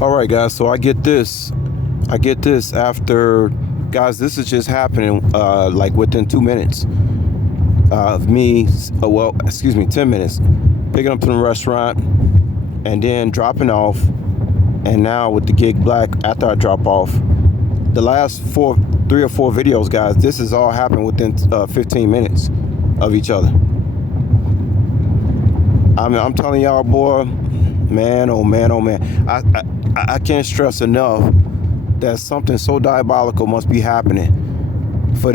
All right, guys. So I get this. After, guys. This is just happening, like within 2 minutes of me. Well, excuse me, 10 minutes. Picking up from the restaurant and then dropping off, and now with the gig black after I drop off. The last 3 or 4 videos, guys. This has all happened within 15 minutes of each other. I mean, I'm telling y'all, boy, man, oh man, oh man. I can't stress enough that something so diabolical must be happening for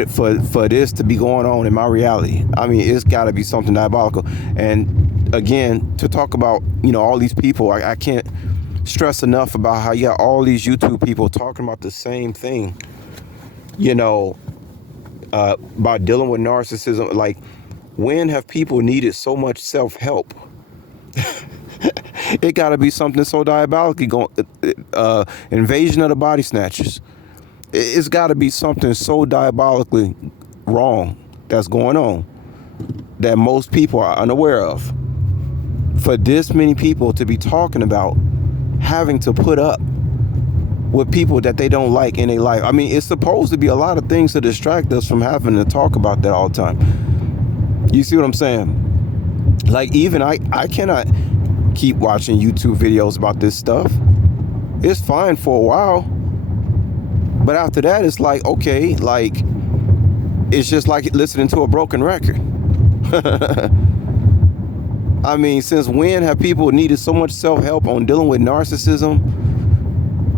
this to be going on in my reality. I mean, it's got to be something diabolical. And again, to talk about, all these people, I can't stress enough about how you got all these YouTube people talking about the same thing, about dealing with narcissism. Like, when have people needed so much self-help? It got to be something so diabolically going. Invasion of the body snatchers. It's got to be something so diabolically wrong that's going on that most people are unaware of. For this many people to be talking about having to put up with people that they don't like in their life. I mean, it's supposed to be a lot of things to distract us from having to talk about that all the time. You see what I'm saying? Like, even I cannot keep watching YouTube videos about this stuff. It's fine for a while, but after that, it's like, okay, like, it's just like listening to a broken record. I mean, since when have people needed so much self-help on dealing with narcissism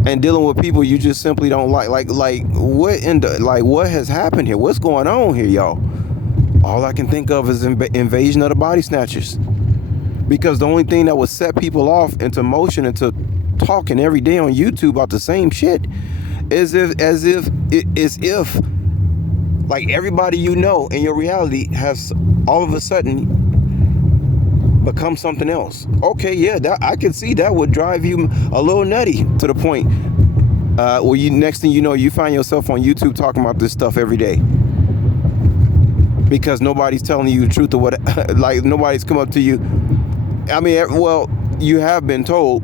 and dealing with people you just simply don't like? Like what has happened here? What's going on here, y'all? All I can think of is invasion of the body snatchers. Because the only thing that would set people off into motion, into talking every day on YouTube about the same shit, as if like everybody in your reality has all of a sudden become something else. Okay, yeah, that I can see that would drive you a little nutty to the point where next thing you know, you find yourself on YouTube talking about this stuff every day. Because nobody's telling you the truth of what, like, nobody's come up to you. I mean, well, you have been told,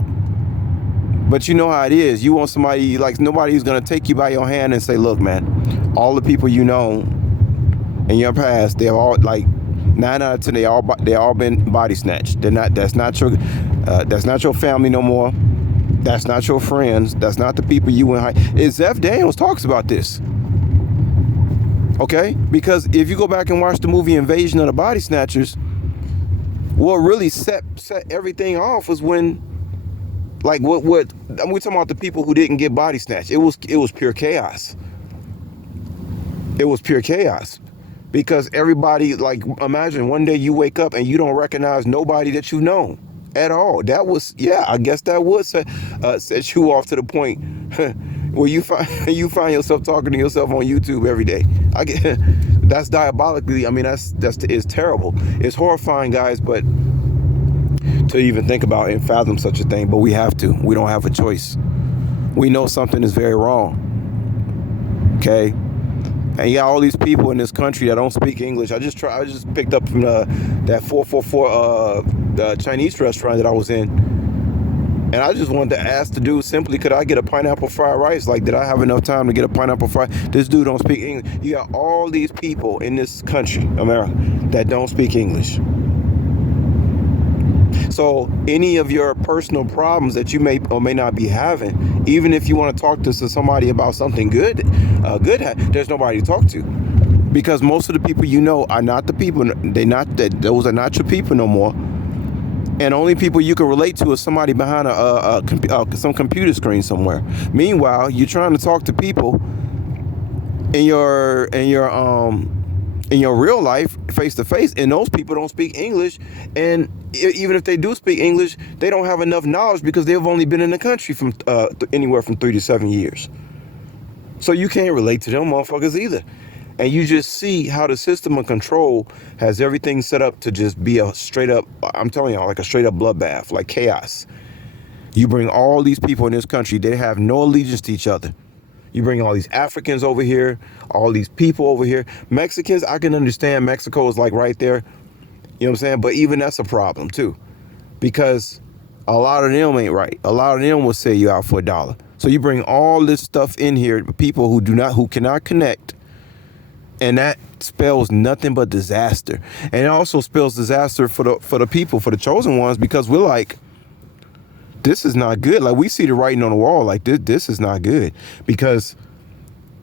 but you know how it is. You want somebody, like, nobody's going to take you by your hand and say, look, man, all the people you know in your past, they're all, like, 9 out of 10, they all been body snatched. That's not your family no more. That's not your friends. That's not the people you went high. Zeph Daniels talks about this. Okay? Because if you go back and watch the movie Invasion of the Body Snatchers, what really set everything off was when, like, we're talking about the people who didn't get body snatched. It was pure chaos. It was pure chaos. Because everybody, like, imagine one day you wake up and you don't recognize nobody that you know at all. That was, yeah, I guess that would set you off to the point where you find yourself talking to yourself on YouTube every day. That's diabolically. I mean, it's terrible. It's horrifying, guys. But to even think about and fathom such a thing, but we have to. We don't have a choice. We know something is very wrong. Okay. And you got all these people in this country that don't speak English. I just picked up from that 444 the Chinese restaurant that I was in. And I just wanted to ask the dude simply, could I get a pineapple fried rice? Like, did I have enough time to get a pineapple fried? This dude don't speak English. You got all these people in this country, America, that don't speak English. So any of your personal problems that you may or may not be having, even if you want to talk to somebody about something good, there's nobody to talk to. Because most of the people you know are not the people. Those are not your people no more. And only people you can relate to is somebody behind some computer screen somewhere. Meanwhile, you're trying to talk to people in your real life, face to face, and those people don't speak English. And even if they do speak English, they don't have enough knowledge because they've only been in the country from anywhere from 3 to 7 years. So you can't relate to them motherfuckers either. And you just see how the system of control has everything set up to just be a straight up, I'm telling y'all, like a straight up bloodbath, like chaos. You bring all these people in this country, they have no allegiance to each other. You bring all these Africans over here, all these people over here. Mexicans, I can understand. Mexico is like right there. You know what I'm saying? But even that's a problem too. Because A lot of them ain't right. A lot of them will sell you out for $1. So you bring all this stuff in here, people who cannot connect, and that spells nothing but disaster. And it also spells disaster for the people, for the chosen ones, because we're like, this is not good. Like, we see the writing on the wall. Like, this is not good, because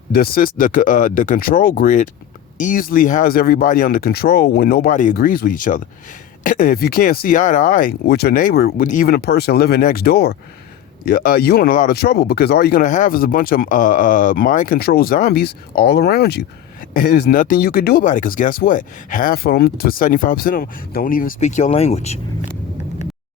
the control grid easily has everybody under control when nobody agrees with each other. If you can't see eye to eye with your neighbor, with even a person living next door, you're in a lot of trouble, because all you're gonna have is a bunch of mind control zombies all around you, and there's nothing you can do about it. Because guess what? Half of them, to 75% of them, don't even speak your language.